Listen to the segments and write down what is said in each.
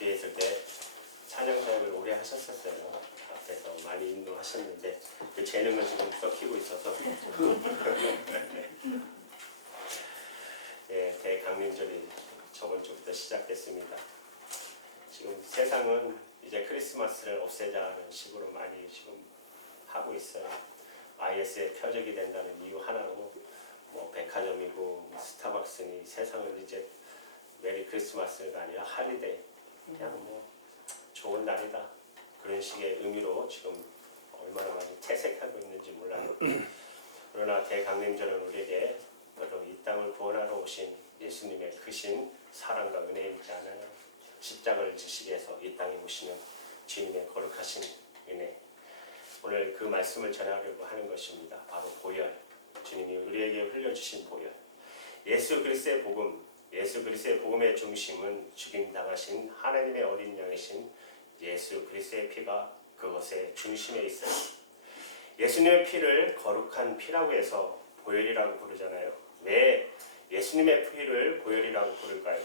교회에 있을 때 찬양 사역을 오래 하셨었어요. 앞에서 많이 인도하셨는데 그 재능은 지금 썩히고 있어서 예, 대강림절이 저번 주부터 시작됐습니다. 지금 세상은 이제 크리스마스를 없애자는 식으로 많이 지금 하고 있어요. IS의 표적이 된다는 이유 하나로 뭐 백화점이고 스타벅스니 세상을 이제 메리 크리스마스가 아니라 할리데이, 그냥 뭐 좋은 날이다, 그런 식의 의미로 지금 얼마나 많이 퇴색하고 있는지 몰라요. 그러나 대강림절은 우리에게 바로 이 땅을 구원하러 오신 예수님의 크신 사랑과 은혜에 있지 않아요. 십자가를 지시기 위해서 이 땅에 오시는 주님의 거룩하신 은혜, 오늘 그 말씀을 전하려고 하는 것입니다. 바로 보혈, 주님이 우리에게 흘려주신 보혈, 예수 그리스도의 복음, 예수 그리스도의 복음의 중심은 죽임당하신 하나님의 어린 양이신 예수 그리스도의 피가 그것의 중심에 있어요. 예수님의 피를 거룩한 피라고 해서 보혈이라고 부르잖아요. 왜 예수님의 피를 보혈이라고 부를까요?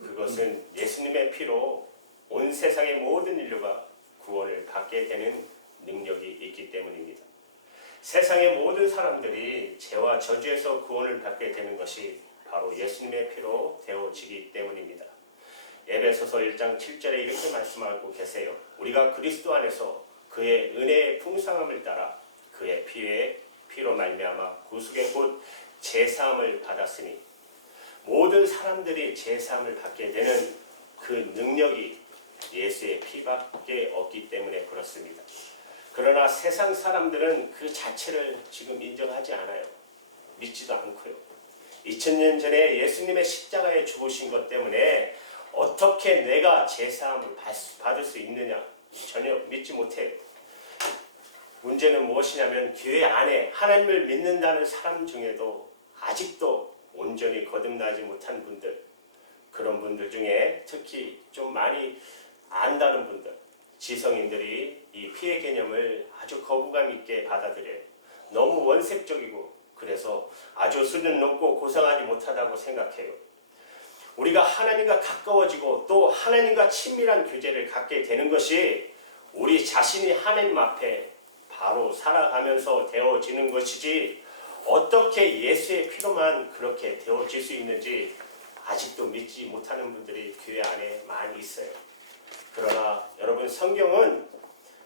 그것은 예수님의 피로 온 세상의 모든 인류가 구원을 받게 되는 능력이 있기 때문입니다. 세상의 모든 사람들이 죄와 저주에서 구원을 받게 되는 것이 바로 예수님의 피로 되어지기 때문입니다. 에베소서 1장 7절에 이렇게 말씀하고 계세요. 우리가 그리스도 안에서 그의 은혜의 풍성함을 따라 그의 피로 말미암아 구속의 곧 제사함을 받았으니, 모든 사람들이 제사함을 받게 되는 그 능력이 예수의 피밖에 없기 때문에 그렇습니다. 그러나 세상 사람들은 그 자체를 지금 인정하지 않아요. 믿지도 않고요. 2000년 전에 예수님의 십자가에 죽으신 것 때문에 어떻게 내가 제사함을 받을 수 있느냐, 전혀 믿지 못해요. 문제는 무엇이냐면 교회 안에 하나님을 믿는다는 사람 중에도 아직도 온전히 거듭나지 못한 분들, 그런 분들 중에 특히 좀 많이 안다는 분들, 지성인들이 이 피의 개념을 아주 거부감 있게 받아들여요. 너무 원색적이고 그래서 아주 수준 높고 고상하지 못하다고 생각해요. 우리가 하나님과 가까워지고 또 하나님과 친밀한 교제를 갖게 되는 것이 우리 자신이 하나님 앞에 바로 살아가면서 되어지는 것이지, 어떻게 예수의 피로만 그렇게 되어질 수 있는지 아직도 믿지 못하는 분들이 교회 안에 많이 있어요. 그러나 여러분, 성경은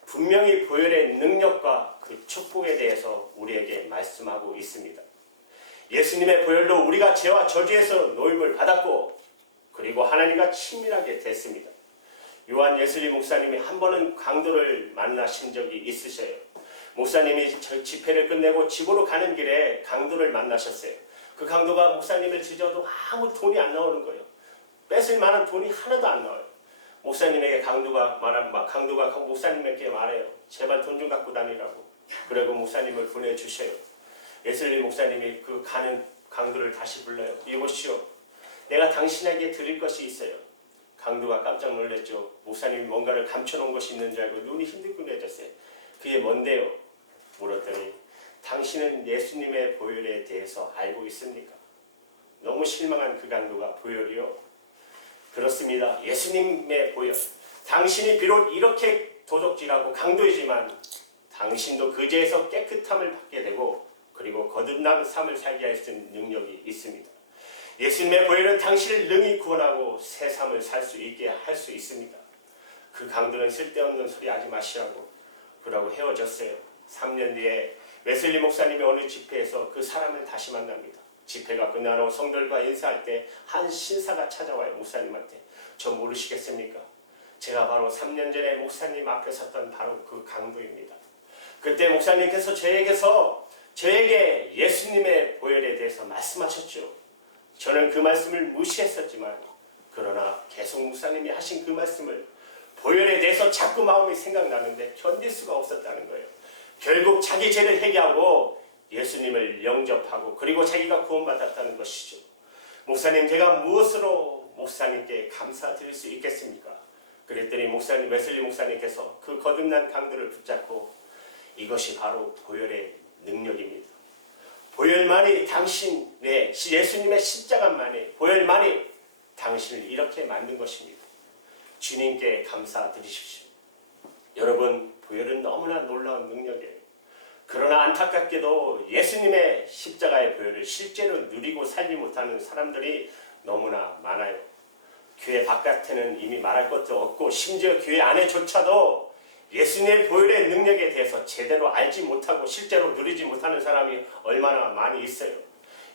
분명히 보혈의 능력과 그 축복에 대해서 우리에게 말씀하고 있습니다. 예수님의 보혈로 우리가 죄와 저주에서 노임을 받았고 그리고 하나님과 친밀하게 됐습니다. 요한 예슬리 목사님이 한 번은 강도를 만나신 적이 있으셔요. 목사님이 집회를 끝내고 집으로 가는 길에 강도를 만나셨어요. 그 강도가 목사님을 찢어도 아무 돈이 안 나오는 거예요. 뺏을 만한 돈이 하나도 안 나와요. 목사님에게 강도가 목사님에게 말해요. 제발 돈 좀 갖고 다니라고. 그리고 목사님을 보내주셔요. 예슬리 목사님이 그 가는 강도를 다시 불러요. 이보시오, 내가 당신에게 드릴 것이 있어요. 강도가 깜짝 놀랐죠. 목사님이 뭔가를 감춰놓은 것이 있는 줄 알고 눈이 흰득거려졌어요. 그게 뭔데요? 물었더니, 당신은 예수님의 보혈에 대해서 알고 있습니까? 너무 실망한 그 강도가, 보혈이요? 그렇습니다. 예수님의 보혈. 당신이 비록 이렇게 도적질하고 강도이지만 당신도 그 죄에서 깨끗함을 받게 되고 그리고 거듭난 삶을 살게 할 수 있는 능력이 있습니다. 예수님의 보혈은 당신을 능히 구원하고 새 삶을 살 수 있게 할 수 있습니다. 그 강도는 쓸데없는 소리 하지 마시라고 그러고 헤어졌어요. 3년 뒤에 웨슬리 목사님이 어느 집회에서 그 사람을 다시 만납니다. 집회가 끝난 후 성들과 인사할 때 한 신사가 찾아와요. 목사님한테. 저 모르시겠습니까? 제가 바로 3년 전에 목사님 앞에 섰던 바로 그 강도입니다. 그때 목사님께서 저에게 예수님의 보혈에 대해서 말씀하셨죠. 저는 그 말씀을 무시했었지만 그러나 계속 목사님이 하신 그 말씀을, 보혈에 대해서 자꾸 마음이 생각나는데 견딜 수가 없었다는 거예요. 결국 자기 죄를 회개하고 예수님을 영접하고 그리고 자기가 구원받았다는 것이죠. 목사님, 제가 무엇으로 목사님께 감사드릴 수 있겠습니까? 그랬더니 웨슬리 목사님께서 그 거듭난 강도를 붙잡고, 이것이 바로 보혈의 능력입니다. 보혈만이 예수님의 십자가만이, 보혈만이 당신을 이렇게 만든 것입니다. 주님께 감사드리십시오. 여러분, 보혈은 너무나 놀라운 능력이에요. 그러나 안타깝게도 예수님의 십자가의 보혈을 실제로 누리고 살지 못하는 사람들이 너무나 많아요. 교회 바깥에는 이미 말할 것도 없고 심지어 교회 안에조차도 예수님의 보혈의 능력에 대해서 제대로 알지 못하고 실제로 누리지 못하는 사람이 얼마나 많이 있어요.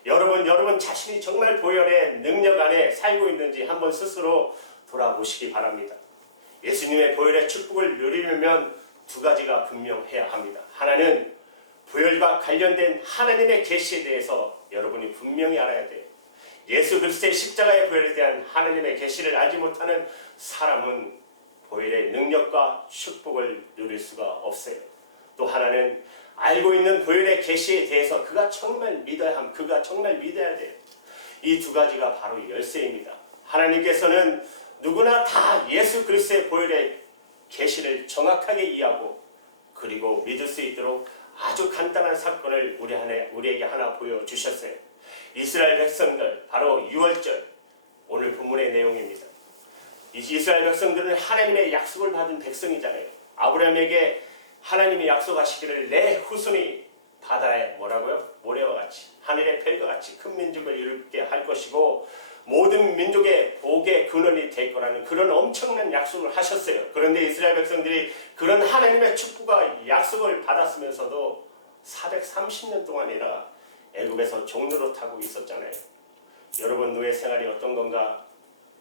여러분 자신이 정말 보혈의 능력 안에 살고 있는지 한번 스스로 돌아보시기 바랍니다. 예수님의 보혈의 축복을 누리려면 두 가지가 분명해야 합니다. 하나는 보혈과 관련된 하나님의 계시에 대해서 여러분이 분명히 알아야 돼요. 예수 그리스도의 십자가의 보혈에 대한 하나님의 계시를 알지 못하는 사람은 보혈의 능력과 축복을 누릴 수가 없어요. 또 하나는 알고 있는 보혈의 계시에 대해서 그가 정말 믿어야 돼요. 이 두 가지가 바로 열쇠입니다. 하나님께서는 누구나 다 예수 그리스도의 보혈의 계시를 정확하게 이해하고 그리고 믿을 수 있도록 아주 간단한 사건을 우리에게 하나 보여주셨어요. 이스라엘 백성들, 바로 유월절, 오늘 본문의 내용입니다. 이스라엘 백성들은 하나님의 약속을 받은 백성이잖아요. 아브라함에게 하나님이 약속하시기를 내 후손이 바다의 모래와 같이 하늘의 별과 같이 큰 민족을 이루게 할 것이고 모든 민족의 복의 근원이 될 거라는 그런 엄청난 약속을 하셨어요. 그런데 이스라엘 백성들이 그런 하나님의 축복과 약속을 받았으면서도 430년 동안이나 애굽에서 종로로 타고 있었잖아요. 여러분 노예 생활이 어떤 건가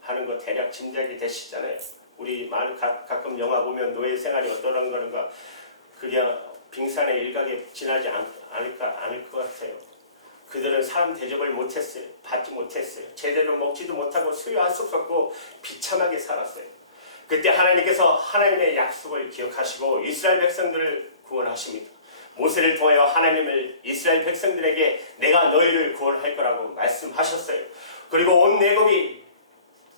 하는 거 대략 짐작이 되시잖아요. 우리 가끔 영화 보면 노예 생활이 어떤 건가 그냥 빙산의 일각에 지나지 않을 것 같아요. 그들은 사람 대접을 못했어요. 받지 못했어요. 제대로 먹지도 못하고 수요할 수 없었고 비참하게 살았어요. 그때 하나님께서 하나님의 약속을 기억하시고 이스라엘 백성들을 구원하십니다. 모세를 통하여 하나님을 이스라엘 백성들에게 내가 너희를 구원할 거라고 말씀하셨어요. 그리고 온 애굽이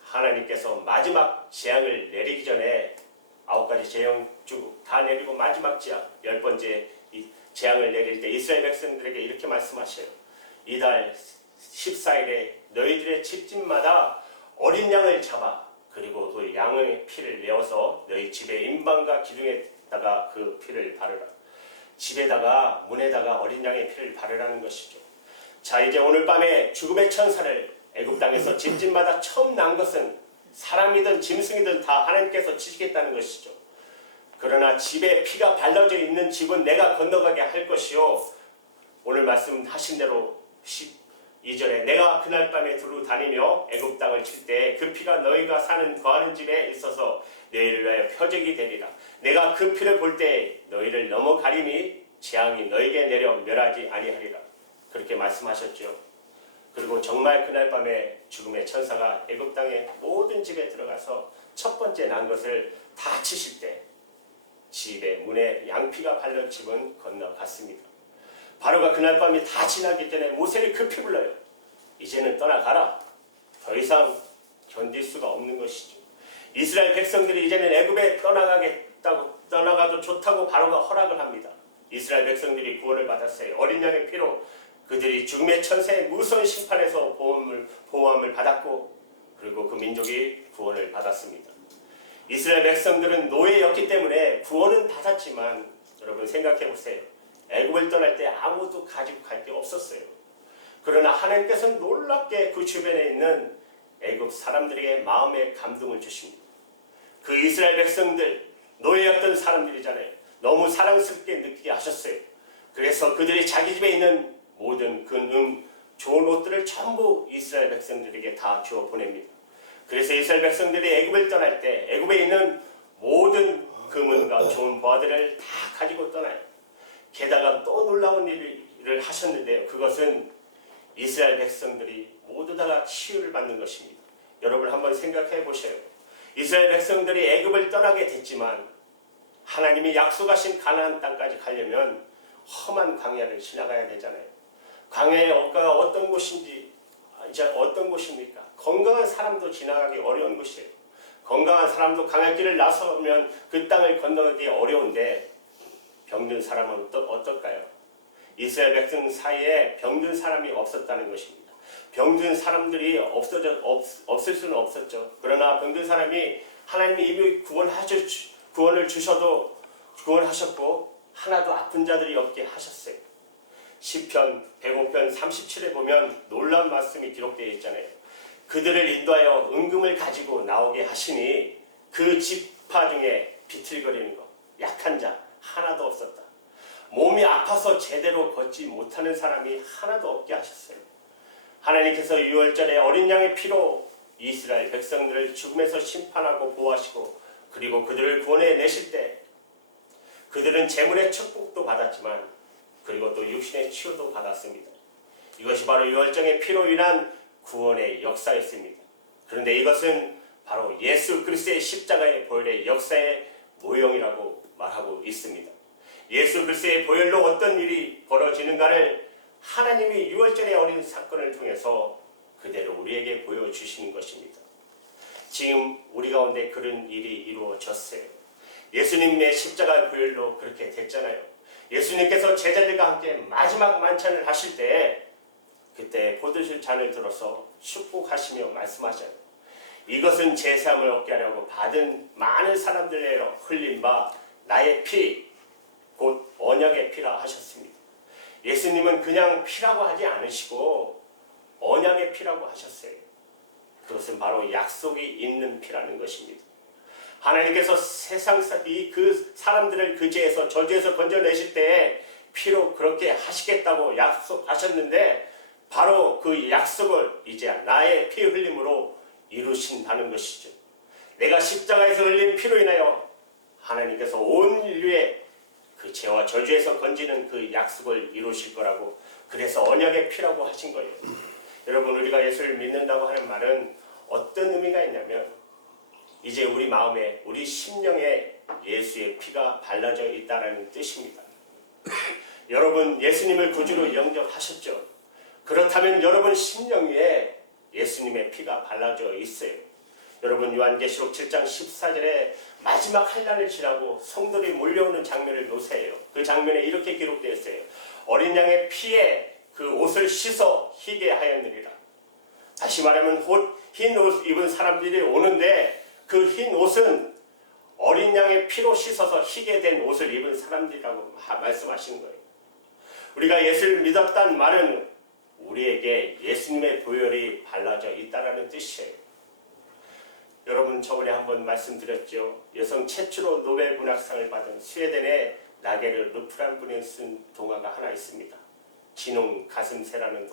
하나님께서 마지막 재앙을 내리기 전에 9가지 재앙 중 다 내리고 마지막 재앙 10번째 재앙을 내릴 때 이스라엘 백성들에게 이렇게 말씀하셔요. 이달 14일에 너희들의 집집마다 어린 양을 잡아 그리고 그 양의 피를 내어서 너희 집의 임방과 기둥에다가 그 피를 바르라. 집에다가 문에다가 어린 양의 피를 바르라는 것이죠. 자, 이제 오늘 밤에 죽음의 천사를 애굽 땅에서 집집마다 처음 난 것은 사람이든 짐승이든 다 하나님께서 치시겠다는 것이죠. 그러나 집에 피가 발라져 있는 집은 내가 건너가게 할 것이요. 오늘 말씀하신 대로 12절에 내가 그날 밤에 두루 다니며 애굽 땅을 칠 때 그 피가 너희가 사는 거하는 집에 있어서 너희를 위하여 표적이 되리라. 내가 그 피를 볼 때 너희를 넘어가리니 재앙이 너희에게 내려 멸하지 아니하리라. 그렇게 말씀하셨죠. 그리고 정말 그날 밤에 죽음의 천사가 애굽 땅의 모든 집에 들어가서 첫 번째 난 것을 다 치실 때 집의 문에 양피가 발른 집은 건너갔습니다. 바로가 그날 밤이 다 지나기 전에 모세를 급히 불러요. 이제는 떠나가라. 더 이상 견딜 수가 없는 것이죠. 이스라엘 백성들이 이제는 애굽에 떠나가도 좋다고 바로가 허락을 합니다. 이스라엘 백성들이 구원을 받았어요. 어린 양의 피로 그들이 죽음의 천사의 무서운 심판에서 보호함을 받았고 그리고 그 민족이 구원을 받았습니다. 이스라엘 백성들은 노예였기 때문에 구원은 받았지만 여러분 생각해 보세요. 애굽을 떠날 때 아무도 가지고 갈 게 없었어요. 그러나 하나님께서는 놀랍게 그 주변에 있는 애굽 사람들에게 마음의 감동을 주십니다. 그 이스라엘 백성들 노예였던 사람들이잖아요. 너무 사랑스럽게 느끼게 하셨어요. 그래서 그들이 자기 집에 있는 모든 좋은 옷들을 전부 이스라엘 백성들에게 다 주어 보냅니다. 그래서 이스라엘 백성들이 애굽을 떠날 때 애굽에 있는 모든 금은과 좋은 보화들을 다 가지고 떠나요. 게다가 또 놀라운 일을 하셨는데요. 그것은 이스라엘 백성들이 모두 다 치유를 받는 것입니다. 여러분 한번 생각해 보세요. 이스라엘 백성들이 애굽을 떠나게 됐지만 하나님이 약속하신 가나안 땅까지 가려면 험한 광야를 지나가야 되잖아요. 광야의 억가가 어떤 곳인지 이제 어떤 곳입니까? 건강한 사람도 지나가기 어려운 곳이에요. 건강한 사람도 광야길을 나서면 그 땅을 건너기 어려운데 병든 사람은 어떨까요? 이스라엘 백성 사이에 병든 사람이 없었다는 것입니다. 병든 사람들이 없을 수는 없었죠. 그러나 병든 사람이 하나님이 이미 구원을 주셔도 구원하셨고 하나도 아픈 자들이 없게 하셨어요. 시편 105편 37에 보면 놀라운 말씀이 기록되어 있잖아요. 그들을 인도하여 은금을 가지고 나오게 하시니 그 지파 중에 비틀거리는 것, 약한 자 하나도 없었다. 몸이 아파서 제대로 걷지 못하는 사람이 하나도 없게 하셨어요. 하나님께서 유월절에 어린 양의 피로 이스라엘 백성들을 죽음에서 심판하고 보호하시고 그리고 그들을 구원해 내실 때 그들은 재물의 축복도 받았지만 그리고 또 육신의 치유도 받았습니다. 이것이 바로 유월절의 피로 인한 구원의 역사였습니다. 그런데 이것은 바로 예수 그리스도의 십자가의 보혈의 역사의 모형이라고 말하고 있습니다. 예수 그리스도의 보혈로 어떤 일이 벌어지는가를 하나님이 유월절의 어린 사건을 통해서 그대로 우리에게 보여주시는 것입니다. 지금 우리 가운데 그런 일이 이루어졌어요. 예수님의 십자가의 보혈로 그렇게 됐잖아요. 예수님께서 제자들과 함께 마지막 만찬을 하실 때 그때 포도주 잔을 들어서 축복하시며 말씀하셔요. 이것은 제사함을 얻게 하려고 받은 많은 사람들의 흘린 바 나의 피, 곧 언약의 피라 하셨습니다. 예수님은 그냥 피라고 하지 않으시고 언약의 피라고 하셨어요. 그것은 바로 약속이 있는 피라는 것입니다. 하나님께서 세상 그 사람들을 그 죄에서 저주에서 건져내실 때 피로 그렇게 하시겠다고 약속하셨는데 바로 그 약속을 이제 나의 피 흘림으로 이루신다는 것이죠. 내가 십자가에서 흘린 피로 인하여 하나님께서 온 인류의 그 죄와 저주에서 건지는 그 약속을 이루실 거라고, 그래서 언약의 피라고 하신 거예요. 여러분, 우리가 예수를 믿는다고 하는 말은 어떤 의미가 있냐면 이제 우리 마음에, 우리 심령에 예수의 피가 발라져 있다는 뜻입니다. 여러분, 예수님을 구주로 영접하셨죠? 그렇다면 여러분 심령 위에 예수님의 피가 발라져 있어요. 여러분, 요한계시록 7장 14절에 마지막 한란을 지나고 성도들이 몰려오는 장면을 노세요. 그 장면에 이렇게 기록되어 있어요. 어린 양의 피에 그 옷을 씻어 희게 하였느니라. 다시 말하면 흰 옷 입은 사람들이 오는데 그 흰 옷은 어린 양의 피로 씻어서 희게 된 옷을 입은 사람들이라고 말씀하시는 거예요. 우리가 예수를 믿었다는 말은 우리에게 예수님의 보혈이 발라져 있다는 뜻이에요. 여러분, 저번에 한번 말씀드렸죠. 여성 최초로 노벨 문학상을 받은 스웨덴의 나게르 루프란 분이 쓴 동화가 하나 있습니다. 진홍 가슴새라는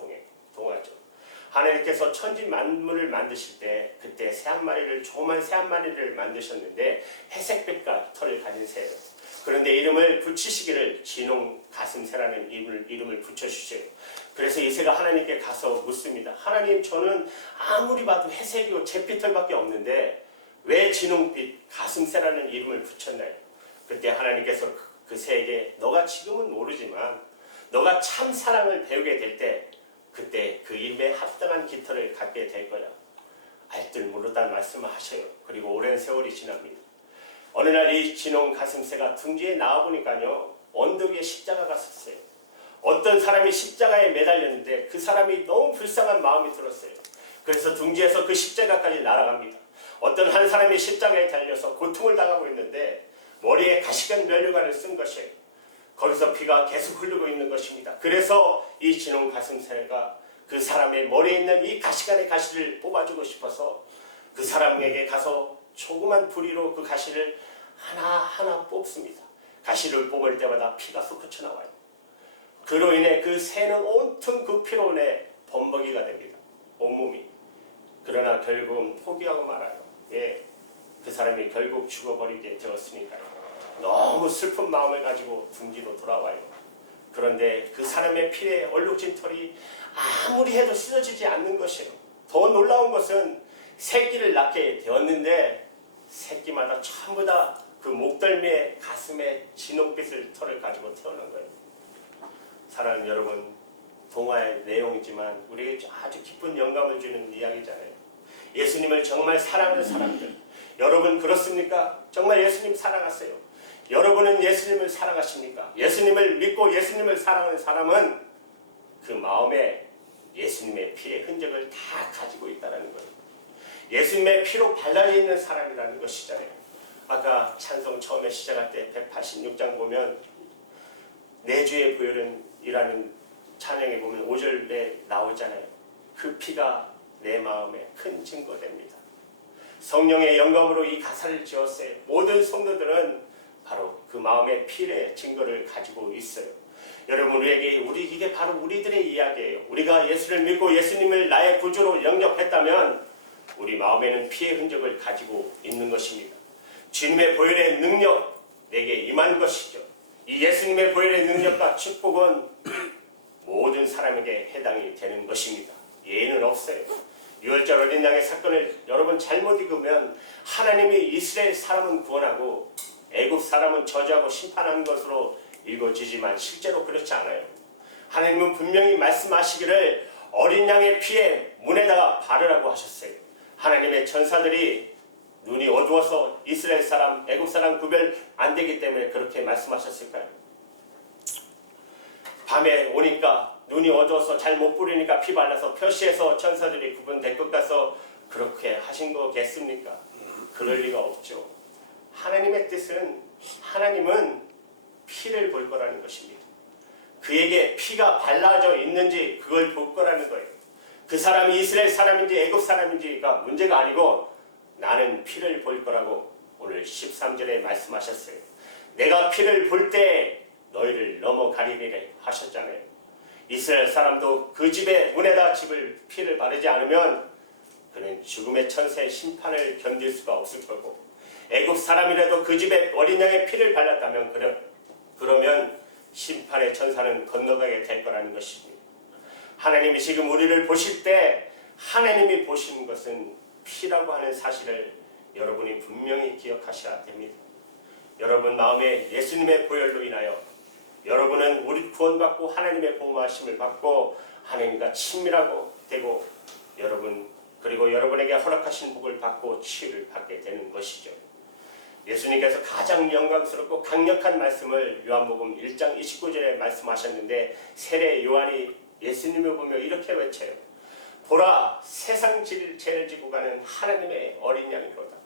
동화죠. 하나님께서 천지 만물을 만드실 때 그때 조그만 새 한 마리를 만드셨는데 회색빛과 털을 가진 새예요. 그런데 이름을 붙이시기를 진홍 가슴새라는 이름을 붙여주세요. 그래서 이 새가 하나님께 가서 묻습니다. 하나님, 저는 아무리 봐도 회색이고 잿빛털밖에 없는데 왜 진홍빛 가슴새라는 이름을 붙였나요? 그때 하나님께서 그 새에게 너가 지금은 모르지만 너가 참 사랑을 배우게 될 때 그때 그 이름에 합당한 깃털을 갖게 될 거야. 알뜰 모르다는 말씀을 하셔요. 그리고 오랜 세월이 지납니다. 어느 날 이 진홍 가슴새가 둥지에 나와보니까요, 언덕 위에 십자가가 섰어요. 어떤 사람이 십자가에 매달렸는데 그 사람이 너무 불쌍한 마음이 들었어요. 그래서 둥지에서 그 십자가까지 날아갑니다. 어떤 한 사람이 십자가에 달려서 고통을 당하고 있는데 머리에 가시관 면류관을 쓴 것이에요. 거기서 피가 계속 흐르고 있는 것입니다. 그래서 이 진홍 가슴새가 그 사람의 머리에 있는 이 가시관의 가시를 뽑아주고 싶어서 그 사람에게 가서 조그만 부리로 그 가시를 하나하나 뽑습니다. 가시를 뽑을 때마다 피가 솟구쳐 나와요. 그로 인해 그 새는 온통 그 피로 인해 범벅이가 됩니다. 온몸이. 그러나 결국은 포기하고 말아요. 왜? 그 사람이 결국 죽어버리게 되었으니까요. 너무 슬픈 마음을 가지고 둥지로 돌아와요. 그런데 그 사람의 피에 얼룩진 털이 아무리 해도 씻어지지 않는 것이에요. 더 놀라운 것은 새끼를 낳게 되었는데 새끼마다 전부 다 그 목덜미에 가슴에 진홍빛을 털을 가지고 태어난 거예요. 사랑하는 여러분, 동화의 내용이지만 우리에게 아주 기쁜 영감을 주는 이야기잖아요. 예수님을 정말 사랑하는 사람들, 여러분 그렇습니까? 정말 예수님 사랑하세요? 여러분은 예수님을 사랑하십니까? 예수님을 믿고 예수님을 사랑하는 사람은 그 마음에 예수님의 피의 흔적을 다 가지고 있다는 거예요. 예수님의 피로 발라져 있는 사람이라는 것이잖아요. 아까 찬송 처음에 시작할 때 186장 보면 내 주의 보혈은 이라는 찬양에 보면 5절에 나오잖아요. 그 피가 내 마음에 큰 증거됩니다. 성령의 영감으로 이 가사를 지었어요. 모든 성도들은 바로 그 마음의 피의 증거를 가지고 있어요. 여러분, 우리에게 이게 바로 우리들의 이야기예요. 우리가 예수를 믿고 예수님을 나의 구주로 영접했다면 우리 마음에는 피의 흔적을 가지고 있는 것입니다. 주님의 보혈의 능력 내게 임한 것이죠. 이 예수님의 보혈의 능력과 축복은 모든 사람에게 해당이 되는 것입니다. 예외는 없어요. 유월절 어린 양의 사건을 여러분 잘못 읽으면 하나님이 이스라엘 사람은 구원하고 애굽 사람은 저주하고 심판하는 것으로 읽어지지만 실제로 그렇지 않아요. 하나님은 분명히 말씀하시기를 어린 양의 피에 문에다가 바르라고 하셨어요. 하나님의 천사들이 눈이 어두워서 이스라엘 사람, 애굽 사람 구별 안 되기 때문에 그렇게 말씀하셨을까요? 밤에 오니까 눈이 어두워서 잘 못 보이니까 피 발라서 표시해서 천사들이 구분될 것 같아서 그렇게 하신 거겠습니까? 그럴 리가 없죠. 하나님의 뜻은 하나님은 피를 볼 거라는 것입니다. 그에게 피가 발라져 있는지 그걸 볼 거라는 거예요. 그 사람이 이스라엘 사람인지 애굽 사람인지가 문제가 아니고 나는 피를 볼 거라고 오늘 13절에 말씀하셨어요. 내가 피를 볼 때 너희를 넘어가리라 하셨잖아요. 이스라엘 사람도 그 집의 문에다 피를 바르지 않으면 그는 죽음의 천사의 심판을 견딜 수가 없을 거고, 애굽 사람이라도 그 집에 어린 양의 피를 발랐다면 그러면 심판의 천사는 건너가게 될 거라는 것입니다. 하나님이 지금 우리를 보실 때 하나님이 보시는 것은 피라고 하는 사실을 여러분이 분명히 기억하셔야 됩니다. 여러분 마음에 예수님의 보혈로 인하여 여러분은 우리 구원받고 하나님의 보호하심을 받고 하나님과 친밀하고 되고 그리고 여러분에게 허락하신 복을 받고 치유를 받게 되는 것이죠. 예수님께서 가장 영광스럽고 강력한 말씀을 요한복음 1장 29절에 말씀하셨는데 세례 요한이 예수님을 보며 이렇게 외쳐요. 보라, 세상 죄를 지고 가는 하나님의 어린 양이로다.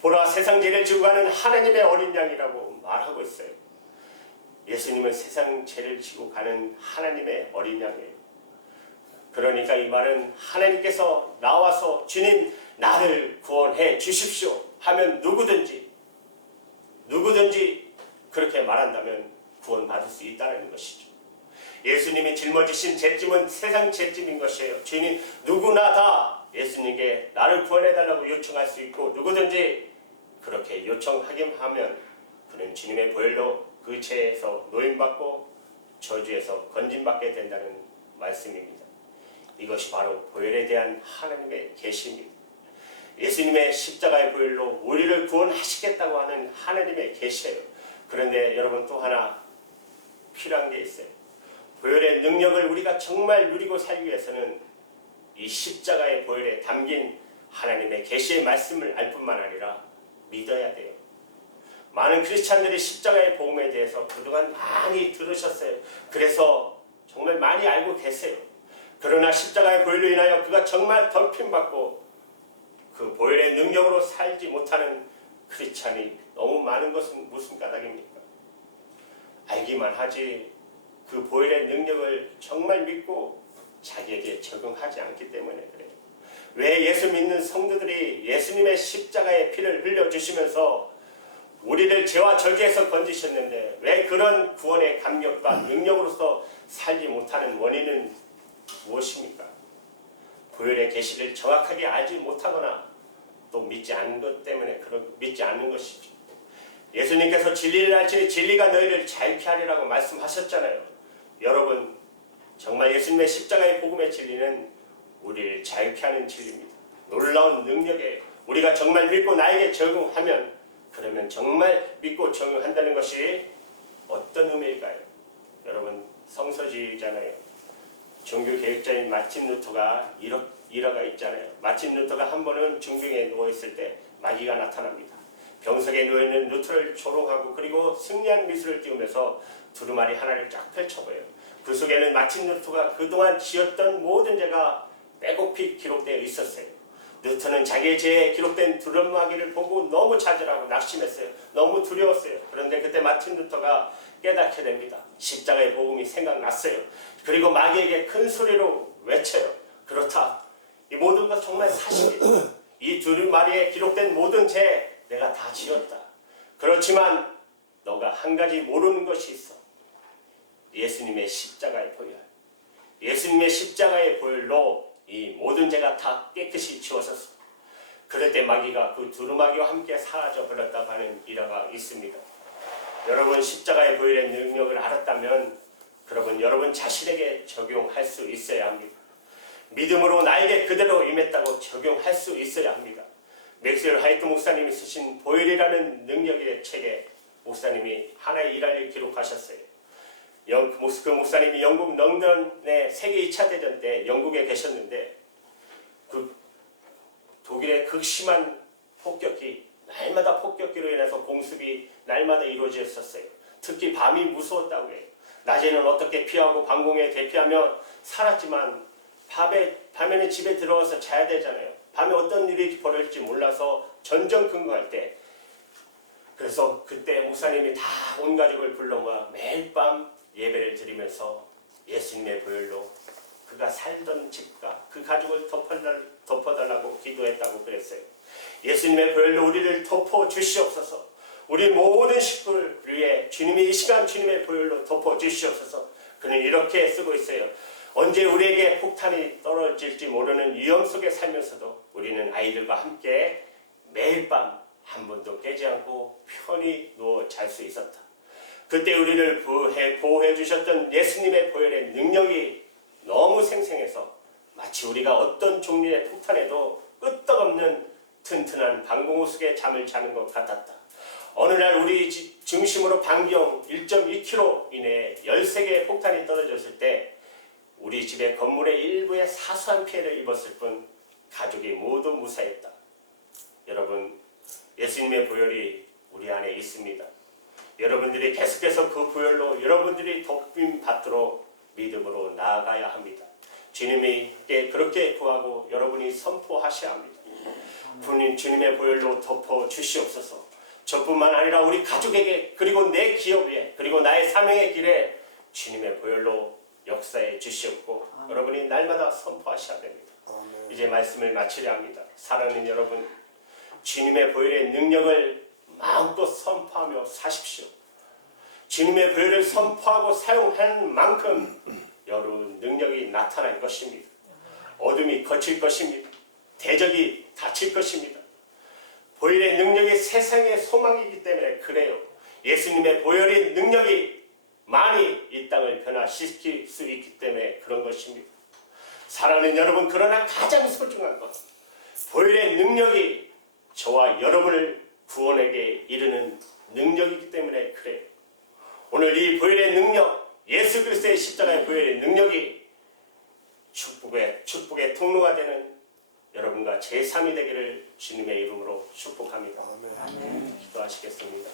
보라, 세상 죄를 지고 가는 하나님의 어린 양이라고 말하고 있어요. 예수님은 세상 죄를 지고 가는 하나님의 어린 양이에요. 그러니까 이 말은 하나님께서 나와서 주님 나를 구원해 주십시오 하면 누구든지 그렇게 말한다면 구원받을 수 있다는 것이죠. 예수님이 짊어지신 죄짐은 세상 죄짐인 것이에요. 주님 누구나 다 예수님께 나를 구원해달라고 요청할 수 있고 누구든지 그렇게 요청하기만 하면 그는 주님의 보혈로 그 죄에서 노임받고 저주에서 건진받게 된다는 말씀입니다. 이것이 바로 보혈에 대한 하나님의 계시입니다. 예수님의 십자가의 보혈로 우리를 구원하시겠다고 하는 하나님의 계시예요. 그런데 여러분 또 하나 필요한 게 있어요. 보혈의 능력을 우리가 정말 누리고 살기 위해서는 이 십자가의 보혈에 담긴 하나님의 계시의 말씀을 알 뿐만 아니라 믿어야 돼요. 많은 크리스찬들이 십자가의 복음에 대해서 그동안 많이 들으셨어요. 그래서 정말 많이 알고 계세요. 그러나 십자가의 보혈로 인하여 그가 정말 덮임받고 그 보혈의 능력으로 살지 못하는 크리스찬이 너무 많은 것은 무슨 까닭입니까? 알기만 하지 그 보혈의 능력을 정말 믿고 자기에게 적용하지 않기 때문에 그래요. 왜 예수 믿는 성도들이 예수님의 십자가의 피를 흘려주시면서 우리를 죄와 저주에서 건지셨는데 왜 그런 구원의 감격과 능력으로서 살지 못하는 원인은 무엇입니까? 보혈의 계시를 정확하게 알지 못하거나 또 믿지 않는 것 때문에 믿지 않는 것이죠. 예수님께서 진리를 알지니 진리가 너희를 자유케 하리라고 말씀하셨잖아요. 여러분 정말 예수님의 십자가의 복음의 진리는 우리를 자유케 하는 진리입니다. 놀라운 능력에 우리가 정말 믿고 나에게 적용하면 그러면 정말 믿고 적용한다는 것이 어떤 의미일까요? 여러분 성서주의잖아요. 종교개혁자인 마틴 루터가 일화가 있잖아요. 마틴 루터가 한 번은 중병에 누워있을 때 마귀가 나타납니다. 병석에 누워있는 루터를 조롱하고 그리고 승리한 미술을 띄우면서 두루마리 하나를 쫙 펼쳐보여요. 그 속에는 마틴 루터가 그동안 지었던 모든 죄가 빼곡히 기록되어 있었어요. 루터는 자기의 죄에 기록된 두루마기를 보고 너무 좌절하고 낙심했어요. 너무 두려웠어요. 그런데 그때 마틴 루터가 깨닫게 됩니다. 십자가의 복음이 생각났어요. 그리고 마귀에게 큰 소리로 외쳐요. 그렇다. 이 모든 것 정말 사실이다. 이 두루마리에 기록된 모든 죄 내가 다 지었다. 그렇지만 너가 한 가지 모르는 것이 있어. 예수님의 십자가의 보혈. 예수님의 십자가의 보혈로 이 모든 죄가 다 깨끗이 지워졌어. 그럴 때 마귀가 그 두루마기와 함께 사라져 버렸다고 하는 일화가 있습니다. 여러분 십자가의 보혈의 능력을 알았다면 여러분 자신에게 적용할 수 있어야 합니다. 믿음으로 나에게 그대로 임했다고 적용할 수 있어야 합니다. 맥스웰 화이트 목사님이 쓰신 보혈이라는 능력의 책에 목사님이 하나의 일화를 기록하셨어요. 그 목사님이 영국 런던의 세계 2차 대전 때 영국에 계셨는데 그 독일의 극심한 폭격기, 날마다 폭격기로 인해서 공습이 날마다 이루어졌었어요. 특히 밤이 무서웠다고 해요. 낮에는 어떻게 피하고 방공에 대피하며 살았지만 밤에는 집에 들어와서 자야 되잖아요. 밤에 어떤 일이 벌어질지 몰라서 전전긍긍할 때, 그래서 그때 목사님이 다 온 가족을 불러 모아 매일 밤 예배를 드리면서 예수님의 보혈로 그가 살던 집과 그 가족을 덮어달라고 기도했다고 그랬어요. 예수님의 보혈로 우리를 덮어주시옵소서. 우리 모든 식구를 위해 주님이 이 시간 주님의 보혈로 덮어주시옵소서. 그는 이렇게 쓰고 있어요. 언제 우리에게 폭탄이 떨어질지 모르는 위험 속에 살면서도 우리는 아이들과 함께 매일 밤 한 번도 깨지 않고 편히 누워 잘 수 있었다. 그때 우리를 보호해 주셨던 예수님의 보혈의 능력이 너무 생생해서 마치 우리가 어떤 종류의 폭탄에도 끄떡없는 튼튼한 방공호 속에 잠을 자는 것 같았다. 어느 날 우리 집 중심으로 반경 1.2km 이내에 13개의 폭탄이 떨어졌을 때 우리 집의 건물의 일부에 사소한 피해를 입었을 뿐 가족이 모두 무사했다. 여러분, 예수님의 보혈이 우리 안에 있습니다. 여러분들이 계속해서 그 보혈로 여러분들이 덮임 받도록 믿음으로 나아가야 합니다. 주님께 그렇게 구하고 여러분이 선포하셔야 합니다. 주님의 보혈로 덮어 주시옵소서. 저뿐만 아니라 우리 가족에게, 그리고 내 기업에, 그리고 나의 사명의 길에 주님의 보혈로 역사해 주시옵고 여러분이 날마다 선포하셔야 됩니다. 이제 말씀을 마치려 합니다. 사랑하는 여러분, 주님의 보혈의 능력을 마음껏 선포하며 사십시오. 주님의 보혈을 선포하고 사용하는 만큼 여러분 능력이 나타날 것입니다. 어둠이 거칠 것입니다. 대적이 닫힐 것입니다. 보혈의 능력이 세상의 소망이기 때문에 그래요. 예수님의 보혈의 능력이 많이 이 땅을 변화시킬 수 있기 때문에 그런 것입니다. 사랑하는 여러분, 그러나 가장 소중한 것, 보혈의 능력이 저와 여러분을 구원에게 이르는 능력이기 때문에 그래요. 오늘 이 보혈의 능력, 예수 그리스도의 십자가의 보혈의 능력이 축복의 통로가 되는 여러분과 제3이 되기를 주님의 이름으로 축복합니다. 아멘. 기도하시겠습니다.